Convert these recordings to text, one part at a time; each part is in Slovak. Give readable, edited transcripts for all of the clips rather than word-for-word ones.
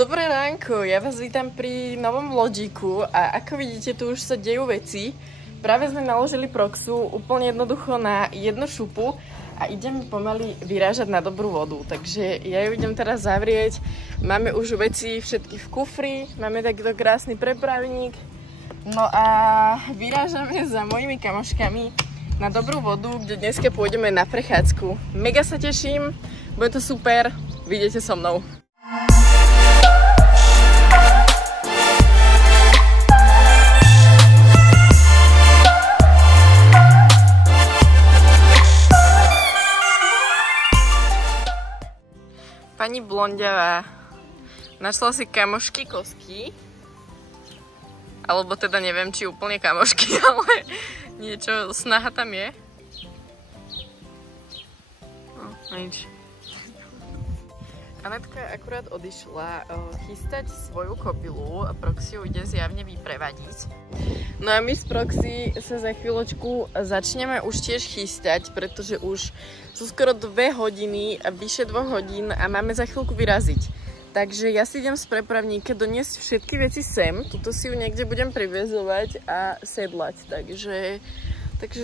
Dobré ránko, ja vás vítam pri novom vlogíku a ako vidíte, tu už sa dejú veci. Práve sme naložili proxu úplne jednoducho na jednu šupu a idem pomaly vyrážať na dobrú vodu. Takže ja ju idem teraz zavrieť. Máme už veci všetky v kufri, máme takýto krásny prepravník. No a vyrážame za mojimi kamoškami na dobrú vodu, kde dneska pôjdeme na prechádzku. Mega sa teším, bude to super, vidíte so mnou. Pani Blondiavá našla si kamošky kosky, alebo teda neviem, či úplne kamošky, ale niečo, snaha tam je. No, nič. Anetka akurát odišla chystať svoju kobylu a Proxy ju ide zjavne vyprevadiť. No a my z Proxy sa za chvíľočku začneme už tiež chystať, pretože už sú skoro 2 hodiny, vyše 2 hodín a máme za chvíľku vyraziť. Takže ja si idem z prepravníka doniesť všetky veci sem, tuto si ju niekde budem privezovať a sedlať, takže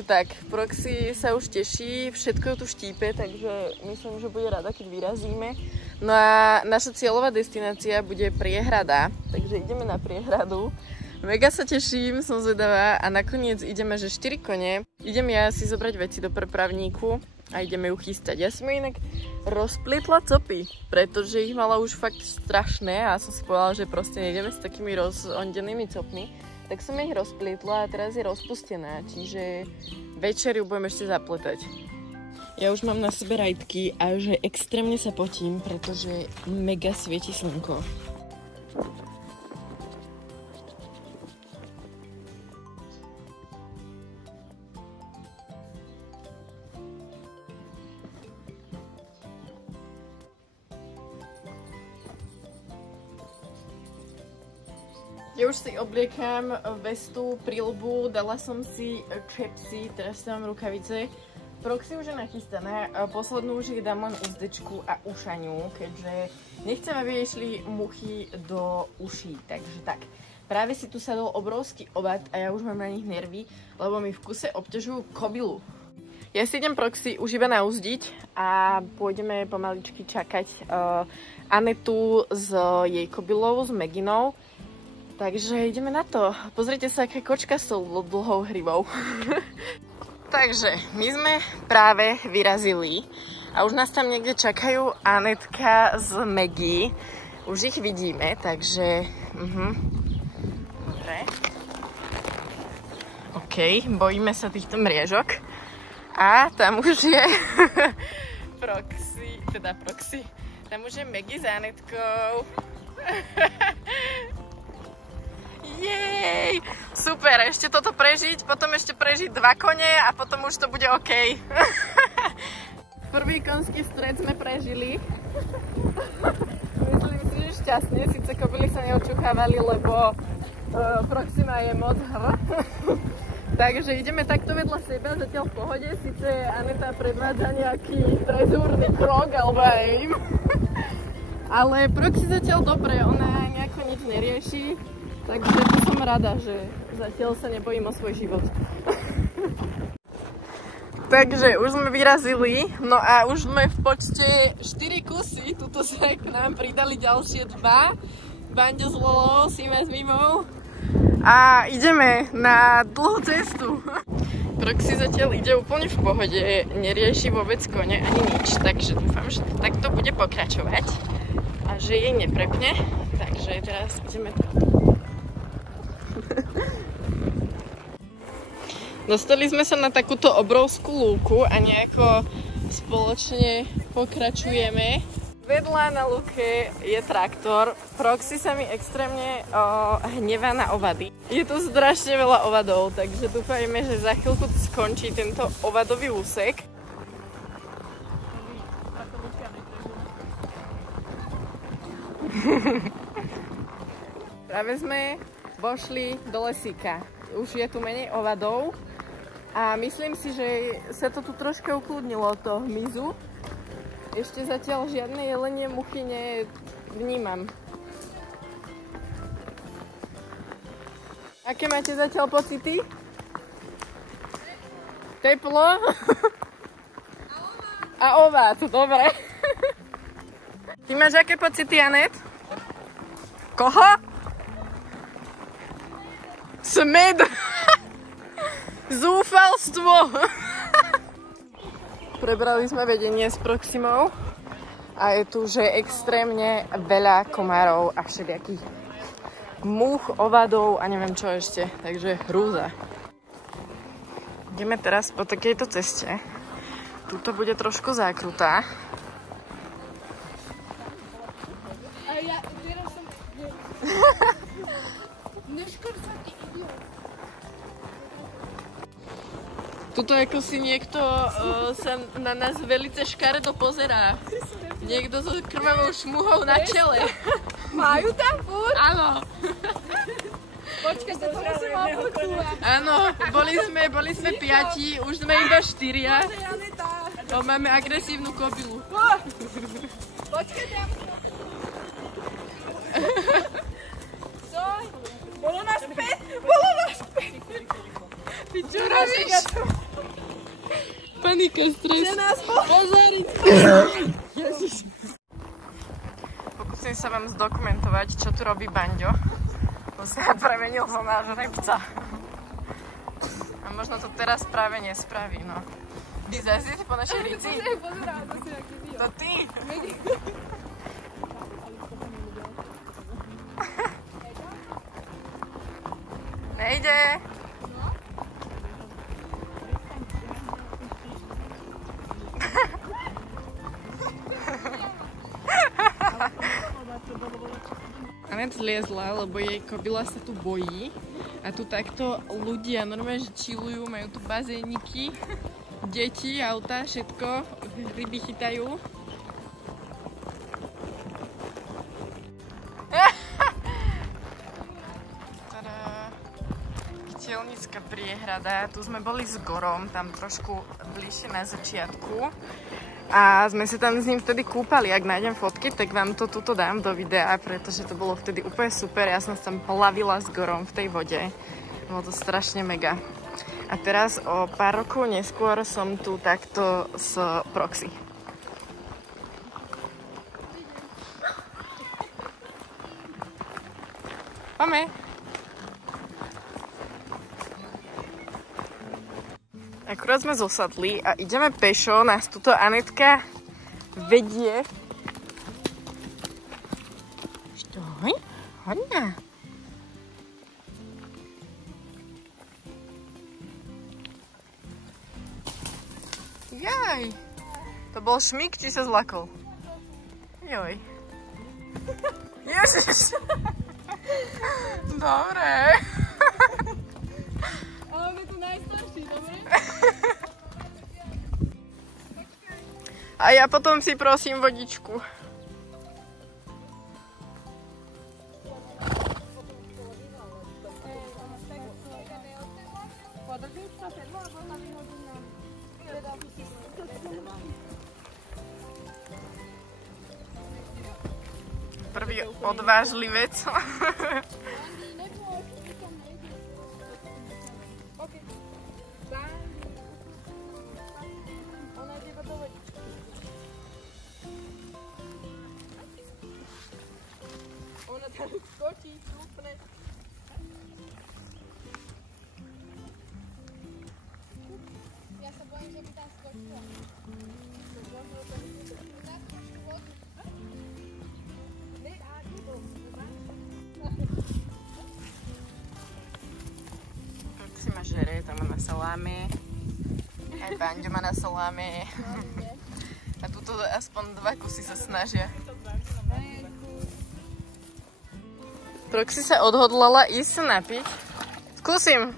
tak, Proxy sa už teší, všetko ju tu štípe, takže myslím, že bude rada, keď vyrazíme. No a naša cieľová destinácia bude Priehrada, takže ideme na Priehradu. Mega sa teším, som zvedavá a nakoniec ideme, že 4 kone. Idem ja si zobrať veci do prepravníku a ideme ju chystať. Ja som inak rozplietla copy, pretože ich mala už fakt strašné a som si povedala, že proste nejdeme s takými rozondenými copmi. Tak som ich rozplietla a teraz je rozpustená, čiže večer ju budem ešte zapletať. Ja už mám na sebe rajtky a že extrémne sa potím, pretože mega svieti slnko. Ja už si obliekam vestu, príľbu, dala som si čepsy, teraz si mám rukavice. Proxy už je nachystaná, poslednú už jej dám len uzdečku a ušaňu, keďže nechcem, aby jej šli muchy do uší, takže tak. Práve si tu sadol obrovský ovad a ja už mám na nich nervy, lebo mi v kuse obťažujú kobylu. Ja si idem Proxy už iba nauzdiť a pôjdeme pomaličky čakať Anetu s jej kobylou, s Meginou. Takže ideme na to. Pozrite sa, aká kočka s tou dlhou hrivou. Takže, my sme práve vyrazili a už nás tam niekde čakajú Anetka z Megy. Už ich vidíme, takže... Dobre. OK, bojíme sa týchto mriežok. A tam už je Proxy. Tam už je Megy s Anetkou. Jej! Super, ešte toto prežiť, potom ešte prežiť 2 kone a potom už to bude OK. Prvý konský stret sme prežili. Myslím si, že šťastne, síce kobyly sa neočuchávali, lebo Proxima je moc Takže ideme takto vedľa seba, zatiaľ v pohode, síce Aneta predvádza nejaký trezúrny krok, alebo ja neviem. Ale Proxy zatiaľ dobre, ona nejako nič nerieši. Takže tu som rada, že zatiaľ sa nebojím o svoj život. Takže už sme vyrazili, no a už sme v počte 4 kusy. Tuto sa k nám pridali ďalšie 2. Banďo s Lolou si vás mimo. A ideme na dlhú cestu. Proxy zatiaľ ide úplne v pohode, nerieši vôbec kone ani nič, takže dúfam, že to takto bude pokračovať a že jej neprepne. Takže teraz ideme to. Dostali sme sa na takúto obrovskú lúku a nejako spoločne pokračujeme. Vedľa na lúke je traktor. Proxy sa mi extrémne hnevá na ovady. Je tu strašne veľa ovadov, takže dúfajme, že za chvíľku skončí tento ovadový úsek. Práve sme vošli do lesíka. Už je tu menej ovadov a myslím si, že sa to tu troška ukludnilo, to hmyzu. Ešte zatiaľ žiadne jelenie muchy nevnímam. Aké máte zatiaľ pocity? Teplo? A ovác, dobre. Ty máš aké pocity, Anet? Koho? Smed! Zúfalstvo! Prebrali sme vedenie s Proximou a je tu, že extrémne veľa komárov a všelijakých múch, ovadov a neviem čo ešte, takže hrúza. Ideme teraz po takejto ceste. Tuto bude trošku zákrutá. Tuto ako si niekto sa na nás velice škaredo pozerá. Niekto so krvavou šmuhou na čele. Majú tam furt? Áno. Počkaj, to musím opucúvať. Áno, boli sme 5, už sme iba 4. No, máme agresívnu kobylu. Počkaj, ja Soj, bolo nás 5? Bolo nás 5! Ty čo robíš? Panika, stres. Pozoriť. Pokúsim sa vám zdokumentovať, čo tu robí Banďo. On sa premenil za náš repca. A možno to teraz práve nespraví, no. Ty zazrieš po našej rici? Pozerá, to si aký ty. To ty! Nejde! Anet zliezla, lebo jej kobila sa tu bojí. A tu takto ľudia normálne chillujú, majú tu bazéniky, deti, auta, všetko, ryby chytajú. Kytielnická priehrada, tu sme boli s Gorom, tam trošku bližšie na začiatku. A sme sa tam s ním vtedy kúpali. Ak nájdem fotky, tak vám to tuto dám do videa, pretože to bolo vtedy úplne super. Ja som sa tam plavila s Gorom v tej vode. Bolo to strašne mega. A teraz o pár rokov neskôr som tu takto s Proxy. Máme. Akurát sme zosadli a ideme pešo, nás tuto Anetka vedie. Štoj, hoď na. Jaj, to bol šmík, či sa zlakol? Joj. Ježiš. Dobre. Ale tu najstarší, dobre? A ja potom si prosím vodičku. Prvý odvážlivec. Ona tam skočí, šúpne. Ja sa bojím, že by tam skočila. Si ma žere, tam má na saláme. Aj Banďo má na saláme. A tuto aspoň 2 kusy sa snažia. Proxy sa odhodlala ísť sa napiť. Skúsim.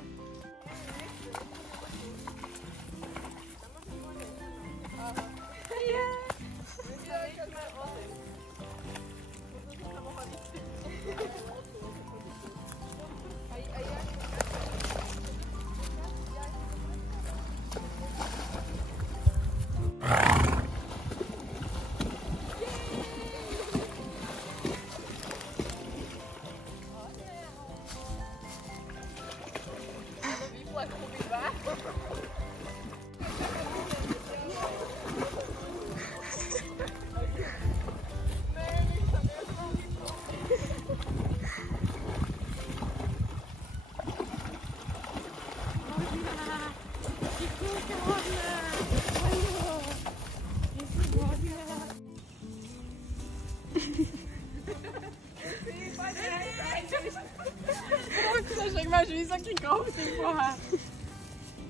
máš vysoký kohútik, boha.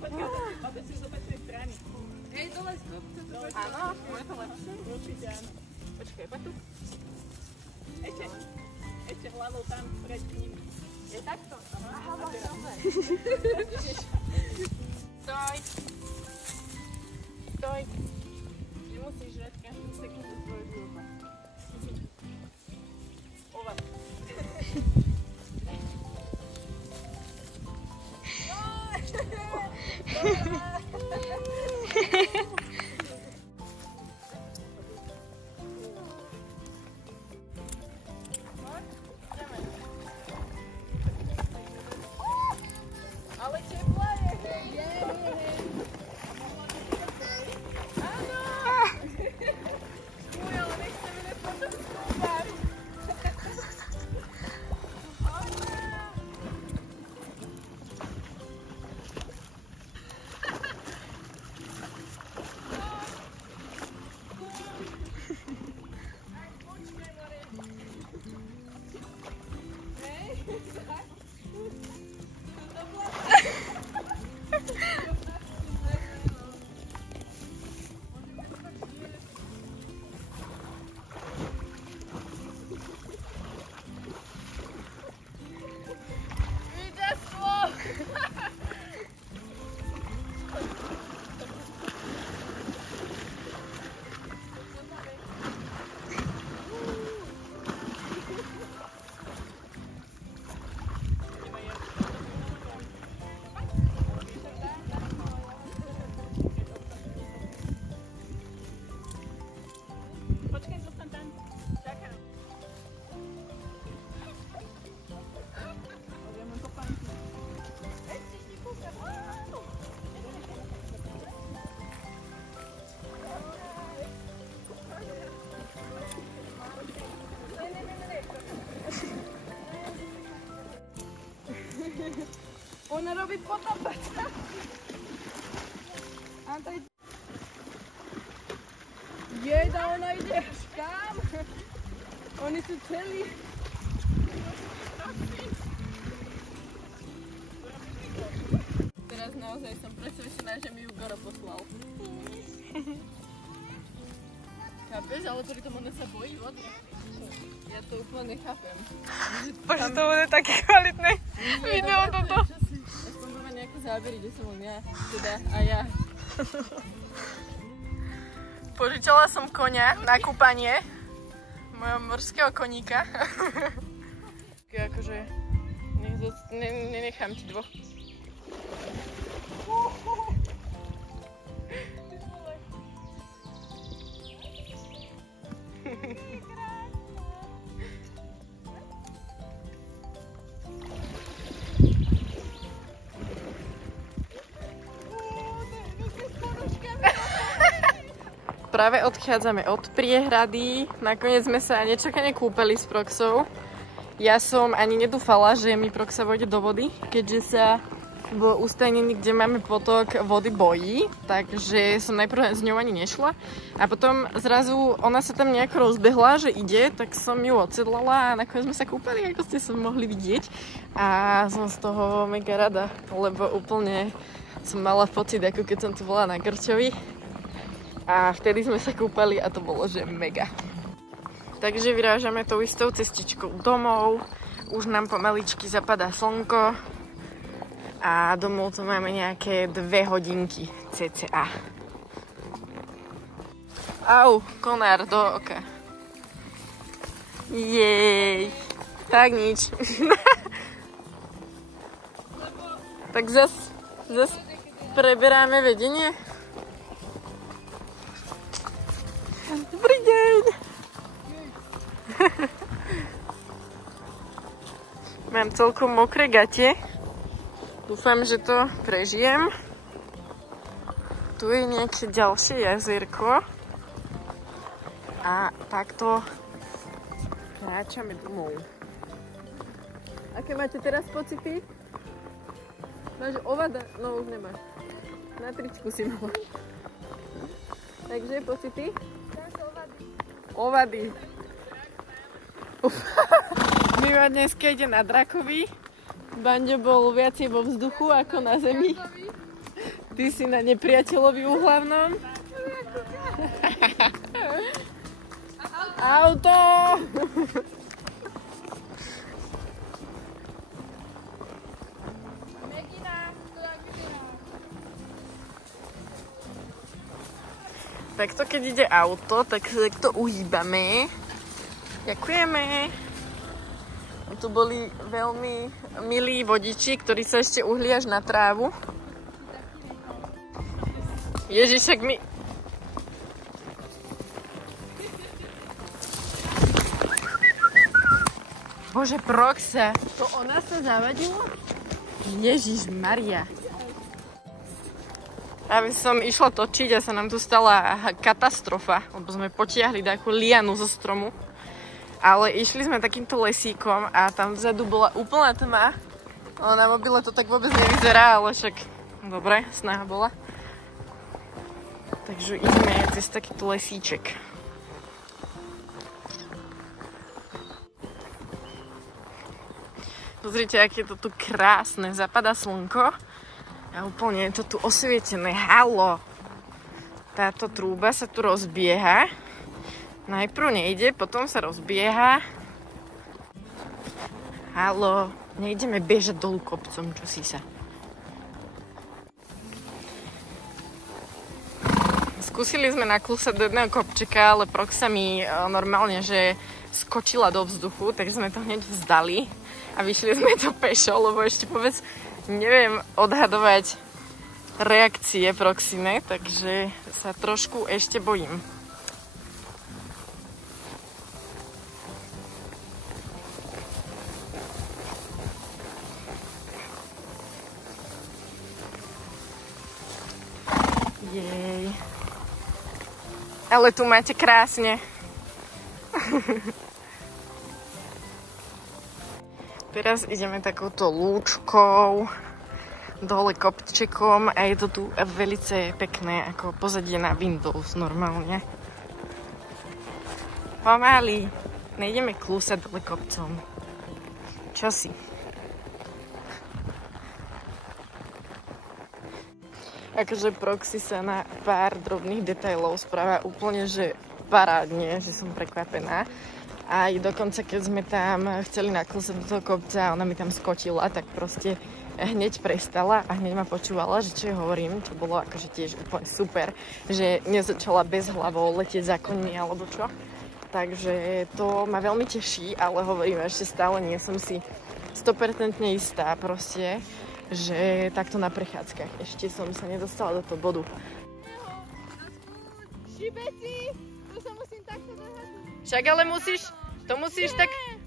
Počkaj, máme si z opačnej strany. Hej, dole z kopca. Áno, je to lepšie? Určite áno. Počkaj, poď tu. Ešte hlavou tam pred ním. Je takto? Aha, dobre. Stoj. Stoj. Nemusíš žrať každú sekundu svojho života. Ovad. Ale teplá je. Áno. Uj, ale nechceme nás potom skúpať. Ona robí potopača. Jeda, ona ide až kam. Oni sú celí. Teraz naozaj som presvedčená, že mi ju Goro poslal. Chápeš? Ale pritom ona sa bojí vody. Ja to úplne nechápem. Bože, to bude také kvalitné video toto. Aspoň bude nejaké zábery, kde som len ja, teda a ja. Požičala som koňa na kúpanie. Mojho morského koníka. Akože, nenechám ti dvoch. Práve odchádzame od priehrady. Nakoniec sme sa nečakane kúpeli s Proxou. Ja som ani nedúfala, že mi Proxa vojde do vody, keďže sa v ustajnení, kde máme potok, vody bojí. Takže som najprv s ňou ani nešla. A potom zrazu ona sa tam nejako rozbehla, že ide, tak som ju odsedlala a nakoniec sme sa kúpeli, ako ste sa mohli vidieť. A som z toho mega rada, lebo úplne som mala pocit, ako keď som tu bola na Grčovi. A vtedy sme sa kúpali a to bolo, že mega. Takže vyrážame tou istou cestičkou domov. Už nám pomaličky zapadá slnko. A domov to máme nejaké 2 hodinky cca. Au, konár do oka. Jej. Tak nič. Tak zas preberáme vedenie. Dobrý deň! Mám celkom mokré gate. Dúfam, že to prežijem. Tu je nejaké ďalšie jazierko. A takto kráčame domov. Aké máte teraz pocity? Máš ovada? No už nemáš. Na tričku si mala. Takže pocity? Ovady. My dneska ide na Drakovi. Banďo bol viacej vo vzduchu ako na zemi. Ty si na nepriateľovi úhlavnom. Auto! Takto keď ide auto, tak to uhýbame. Ďakujeme. Tu boli veľmi milí vodiči, ktorí sa ešte uhli až na trávu. Ježišek mi... Bože, Proxa, to ona sa zavadila? Ježiš Maria. Aby som išla točiť a sa nám tu stala katastrofa, lebo sme potiahli takú lianu zo stromu. Ale išli sme takýmto lesíkom a tam vzadu bola úplná tma. Ale na mobile to tak vôbec nevyzerá, ale však dobre, snaha bola. Takže ideme cez takýto lesíček. Pozrite, aké je to tu krásne. Zapadá slnko. A úplne je to tu osvietené. Halo! Táto trúba sa tu rozbieha. Najprv nejde, potom sa rozbieha. Halo! Nejdeme bežať dolu kopcom, čo si sa. Skúsili sme naklúsať do jedného kopčeka, ale Proxa mi normálne, že skočila do vzduchu, takže sme to hneď vzdali. A vyšli sme to pešo, lebo ešte povedz, neviem odhadovať reakcie Proxine, takže sa trošku ešte bojím. Jej. Ale tu máte krásne. Teraz ideme takouto lúčkou dole kopčekom a je to tu velice pekné, ako pozadie na Windows normálne. Pomaly. Nejdeme klúsať dole kopcom. Čo si? Akože Proxy sa na pár drobných detailov správa úplne, že parádne, že som prekvapená. Aj dokonca, keď sme tam chceli naklúsať do toho kopca a ona mi tam skočila, tak proste hneď prestala a hneď ma počúvala, že čo hovorím, čo bolo akože tiež úplne super, že nezačala bez hlavou letieť za koňmi alebo čo. Takže to ma veľmi teší, ale hovorím, ešte stále nie som si 100% istá proste, že takto na prechádzkach ešte som sa nedostala do toho bodu. Šibeci, tu sa musím takto dohľadnúť. Však ale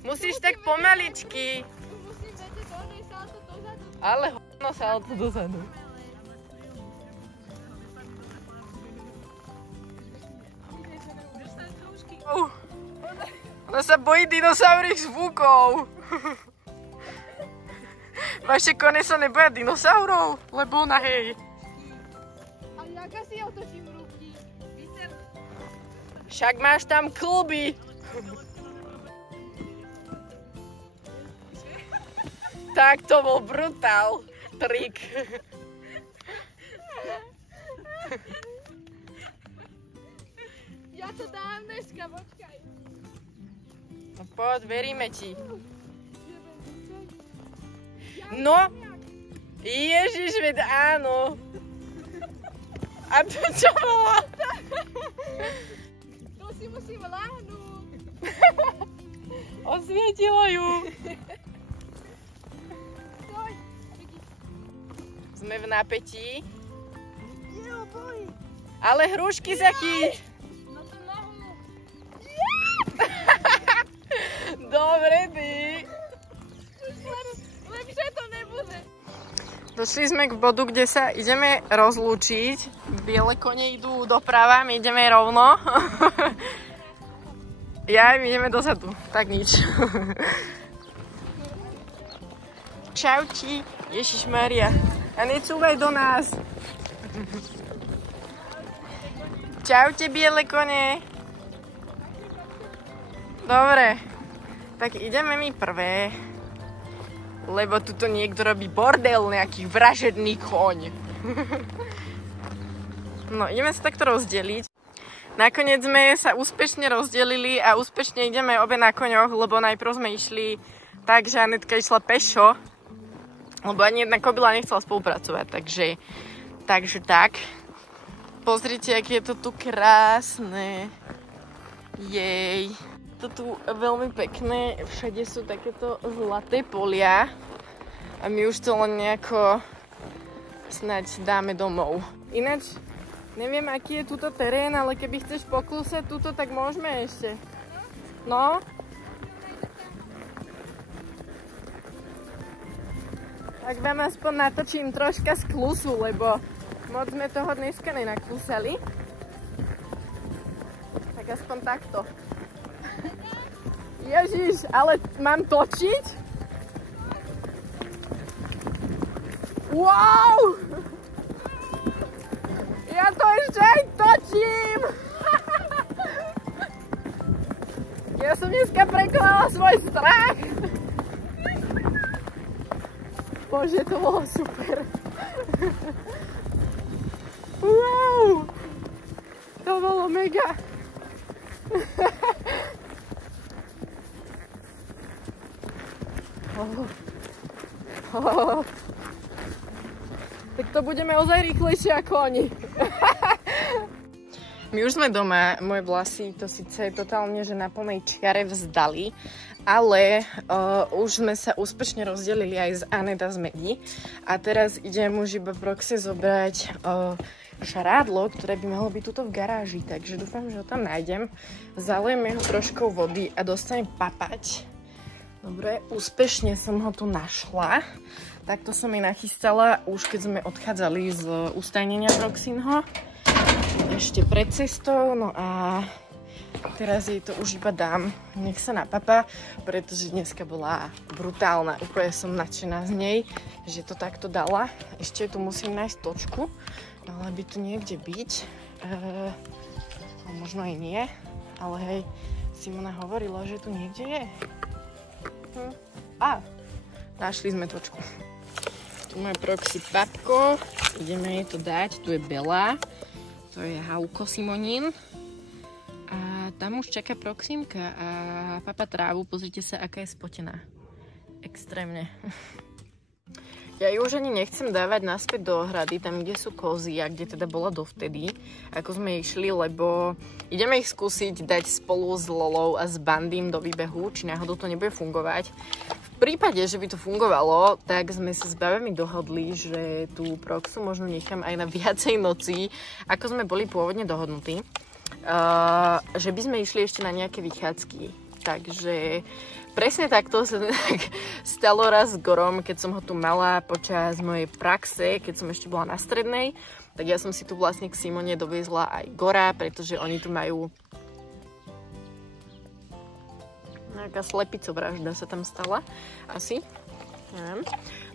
musíš tak pomaličky. Tu musím vedieť dole, salto dozadu. Ale hovno salto dozadu. Ona sa bojí dinosaurých zvukov. Vaše kone sa neboja dinosaurov? Lebo ona hej. A jak asi otočím ruky? Však máš tam klby. Tak to bol brutál trik. Ja to dám dneska, počkaj. No poď, veríme ti. No, Ježiš, veď áno. A to čo bolo? To si musím láhnuť. Osvietilo ju. Stoj. Sme v napätí. Jo, boj. Ale hrušky zachyť. Na tú nohu. Dobre, ty. Lepšie to nebude. Došli sme k bodu, kde sa ideme rozlúčiť. Biele kone idú doprava, my ideme rovno. Ja, my ideme dozadu. Tak nič. Čauti. Ježišmaria. A necúvaj do nás. Čaute, biele kone. Dobre. Tak ideme my prvé. lebo tuto niekto robí bordel, nejaký vražedný koň. No, ideme sa takto rozdeliť. Nakoniec sme sa úspešne rozdelili a úspešne ideme obe na koňoch, lebo najprv sme išli tak, že Anetka išla pešo, lebo ani jedna kobila nechcela spolupracovať, takže tak. Pozrite, aké je to tu krásne. Jej. To tu veľmi pekné, všade sú takéto zlaté polia a my už to len nejako snáď dáme domov. Ináč, neviem, aký je túto terén, ale keby chceš poklúsať túto, tak môžeme ešte. No? Tak vám aspoň natočím troška z klusu, lebo moc sme toho dneska nenakúsali. Tak aspoň takto. Ježiš, ale mám točiť? Wow! Ja to ešte aj točím! Ja som dneska prekonala svoj strach. Bože, to bolo super. Wow! To bolo mega. Tak to budeme ozaj rýchlejšie ako oni. My už sme doma, moje vlasy to síce totálne, že na plnej čiare vzdali, ale už sme sa úspešne rozdelili aj z Anet a z Maggie. A teraz idem už iba proxy zobrať šarádlo, ktoré by malo byť tuto v garáži, takže dúfam, že ho tam nájdem. Zalejeme ho troškou vody a dostanem papať. Dobre, úspešne som ho tu našla. Takto som jej nachystala už keď sme odchádzali z ustajnenia Proxinho. Ešte pred cestou, no a teraz jej to už iba dám. Nech sa napapá, pretože dneska bola brutálna. Úplne som nadšená z nej, že to takto dala. Ešte tu musím nájsť točku. Mala by tu niekde byť. Možno aj nie, ale hej, Simona hovorila, že tu niekde je. Našli sme točku. Tu má Proxy papko, ideme jej to dať, tu je Bela, to je Hauko Simonín a tam už čaká Proximka a papa trávu, pozrite sa, aká je spotená. Extrémne. Ja ju už ani nechcem dávať naspäť do ohrady, tam kde sú kozy a kde teda bola dovtedy, ako sme išli, lebo ideme ich skúsiť dať spolu s Lolou a s Bandym do výbehu, či náhodou to nebude fungovať. V prípade, že by to fungovalo, tak sme sa s babami dohodli, že tú Proxu možno nechám aj na viacej noci, ako sme boli pôvodne dohodnutí. Že by sme išli ešte na nejaké vychádzky. Takže presne takto sa stalo raz s Gorom, keď som ho tu mala počas mojej praxe, keď som ešte bola na strednej. Tak ja som si tu vlastne k Simone doviezla aj Gora, pretože oni tu majú nejaká slepicovražda sa tam stala, asi. Neviem.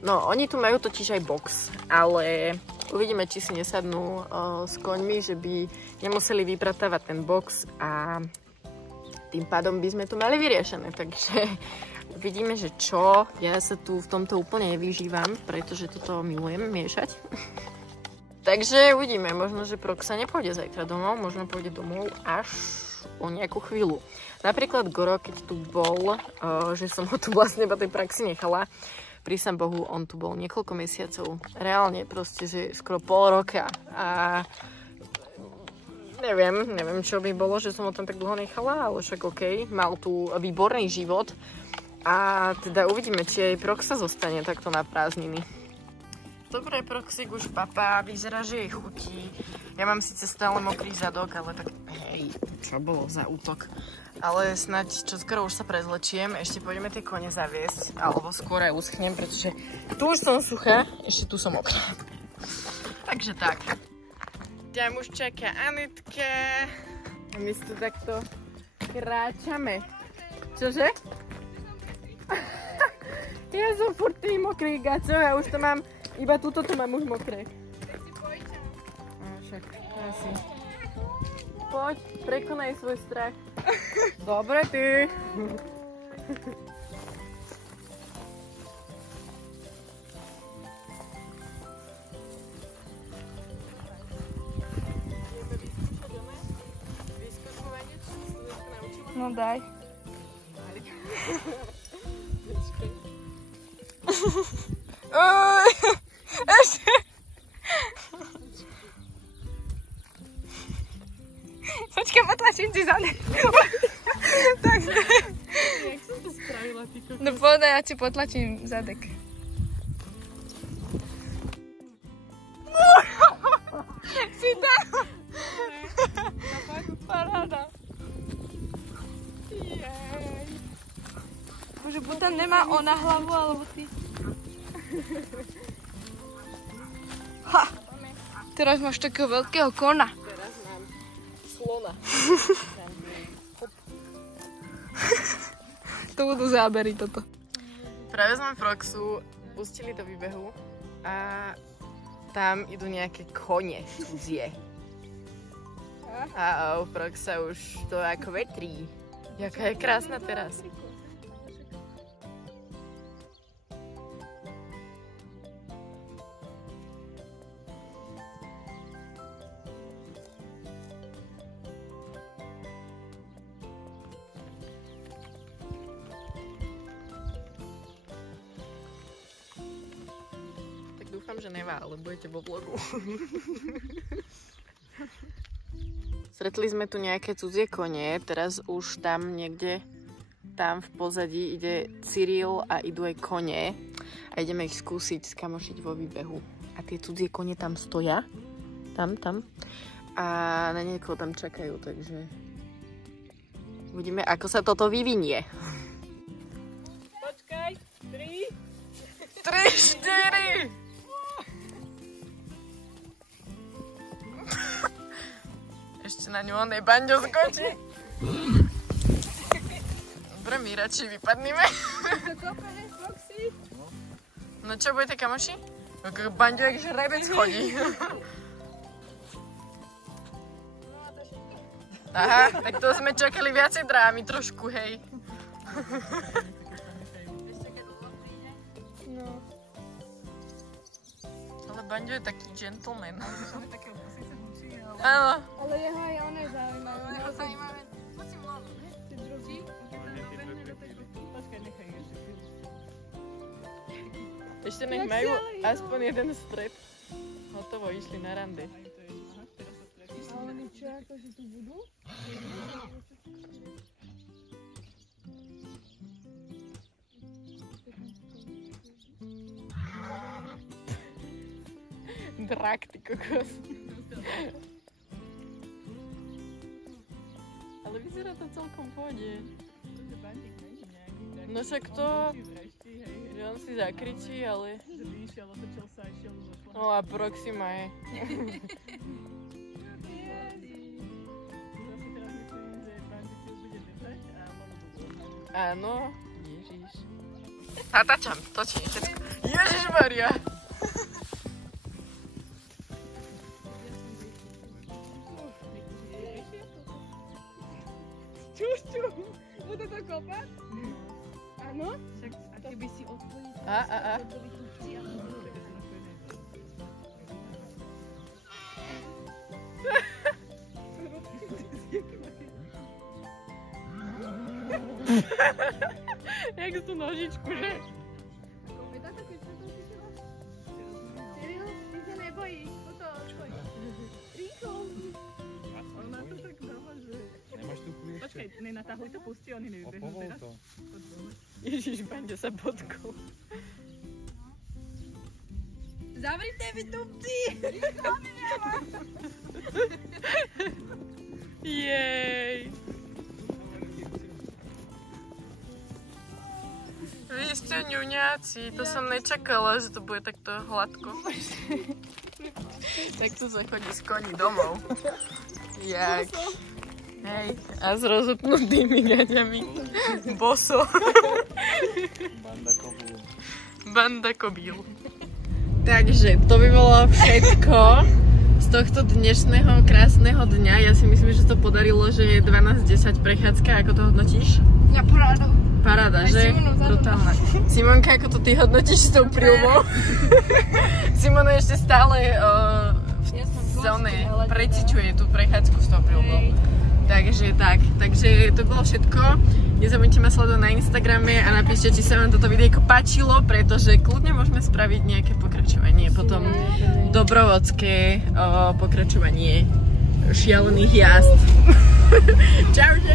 No, oni tu majú totiž aj box, ale uvidíme, či si nesadnú s koňmi, že by nemuseli vypratávať ten box a tým pádom by sme to mali vyriešené, takže vidíme, že čo. Ja sa tu v tomto úplne nevyžívam, pretože toto milujem miešať. Takže uvidíme, možno, že Proxa nepôjde zajtra domov, možno pôjde domov až o nejakú chvíľu. Napríklad Goro, keď tu bol, že som ho tu vlastne po tej praxi nechala, prísam Bohu, on tu bol niekoľko mesiacov. Reálne proste, že skoro pol roka. A neviem, čo by bolo, že som ho tam tak dlho nechala, ale však okej, mal tu výborný život. A teda uvidíme, či aj Proxa zostane takto na prázdniny. Dobre, Proxik už papá, vyzerá, že jej chutí. Ja mám síce stále mokrý zadok, ale tak hej, čo bolo za útok. Ale snáď čoskoro už sa prezlečiem, ešte pôjdeme tie kone zaviesť, alebo skôr aj uschnem, pretože tu už som suchá, ešte tu som mokrá. Takže tak. Tam už čaká Anetka. A my tu takto kráčame. Čože? Ja som furt tým mokrý gacov, ja už to mám, iba túto tu mám už mokré. Však, asi. Poď, prekonaj svoj strach. Dobre, ty. No daj. Ešte. Počkaj, potlačím ti zadek. Tak. Jak som to spravila, ty kokos? No podaj, ja ti potlačím zadek. Si tam. Paráda. Bože, buď tam nemá ona hlavu, alebo ty. Ha! Teraz máš takého veľkého kona. Teraz mám slona. To budú zábery toto. Práve sme Proxu pustili do výbehu a tam idú nejaké kone cudzie. A Proxa už to ako vetrí. Jaká je krásna teraz. Dúfam, že nevá, ale budete vo vlogu. Stretli sme tu nejaké cudzie kone, teraz už tam niekde, tam v pozadí ide Cyril a idú aj kone a ideme ich skúsiť skamošiť vo výbehu. A tie cudzie kone tam stoja, tam a na niekoho tam čakajú, takže uvidíme, ako sa toto vyvinie. Počkaj, 3, 4! Ešte na ňu onej Banďo skočí. Dobre, my radšej vypadníme. No čo, budete kamoši? Banďo jak žrebec chodí. Aha, tak to sme čakali viacej drámy trošku, hej. Ale Banďo je taký gentleman. Áno. Ale jeho aj on je zaujímavý. Jeho zaujímavé. Musím lovu, ne? Ty druhý. počkaj, nechaj ešte chvíľu. Ešte nech majú aspoň jeden stret. Hotovo, išli na rande. A oni čo, akože tu budú? Drak, ty kokos. Ale vyzerá to celkom v pohode. No však to... Že on si zakričí, ale... No a Proxima je. Áno. Ježiš. Natáčam, točím všetko. Ježišmaria. Čušťu, bude to kopať? Áno? A keby si odpojil, A. boli tu vci a to bolo také Jak tú nožičku, že? Cyril, ty sa nebojíš, toto odpoj. Rýchlo. Ona to tak dáva, že... Nemáš tu kľúče? Počkaj, nenatahuj to, pusti, oni nevybehnú Povol teraz. to. Ježiš, Banďo sa potkol. Zavrite mi dupci! Jej. Vy ste ňuňáci, to som nečakala, že to bude takto hladko. Takto sa chodí s koní domov. Jak? Hej, a s rozopnutými gaďami. Boso. Banda kobúl. Banda kobíl. Takže to by bolo všetko z tohto dnešného krásneho dňa. Ja si myslím, že to podarilo, že je 12:10 prechádzka. Ako to hodnotíš? Ja parádu. Paráda, že? Brutálna. Simonka, ako to ty hodnotíš s tou príľubou? Simona ešte stále v zóne precičuje tú prechádzku s tou príľubou. Takže to bolo všetko. Nezabudnite ma sledovať na Instagrame a napíšte, či sa vám toto videjko páčilo, pretože kľudne môžeme spraviť nejaké pokračovanie. Potom dobrovodské pokračovanie šialených jazd. Čaute!